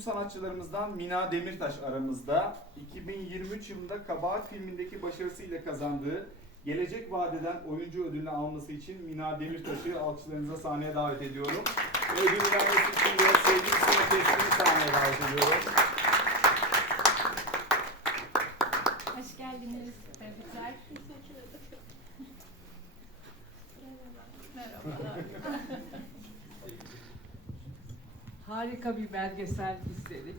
bu sanatçılarımızdan Mina Demirtaş aramızda 2023 yılında Kabahat filmindeki başarısıyla kazandığı Gelecek Vadeden oyuncu ödülünü alması için Mina Demirtaş'ı alkışlarınıza sahneye davet ediyorum. Ve Ödülü vermesi için de sevgili Keskin'i sahneye davet ediyorum. Hoş geldiniz. Tebrikler. Merhabalar. Harika bir belgesel izledik.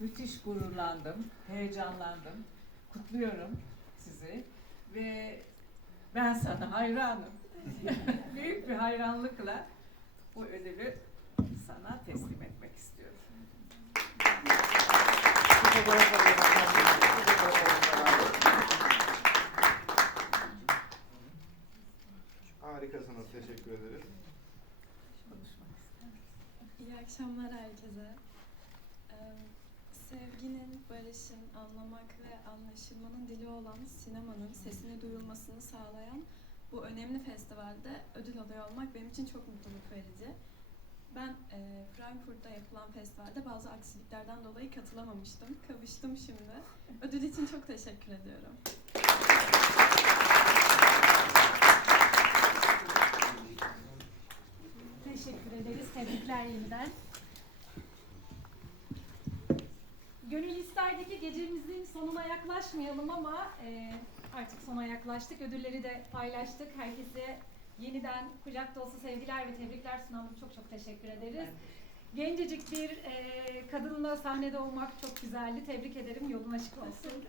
Müthiş gururlandım, heyecanlandım. Kutluyorum sizi ve ben sana hayranım. Büyük bir hayranlıkla bu ödülü sana teslim etmek istiyorum. Harikasınız. Teşekkür ederiz. İyi akşamlar herkese. Ee, sevginin, barışın, anlamak ve anlaşılmanın dili olan sinemanın sesini duyulmasını sağlayan bu önemli festivalde ödül alıyor olmak benim için çok mutluluk verici. Ben e, Frankfurt'ta yapılan festivalde bazı aksiliklerden dolayı katılamamıştım. Kavuştum şimdi. Ödül için çok teşekkür ediyorum. Teşekkür ederiz. Tebrikler yeniden. Gönül isterdi ki gecemizin sonuna yaklaşmayalım ama e, artık sona yaklaştık. Ödülleri de paylaştık. Herkese yeniden kucak dolusu sevgiler ve tebrikler sunalım. Çok çok teşekkür ederiz. Gencecik bir e, kadınla sahnede olmak çok güzeldi. Tebrik ederim. Yolun açık olsun.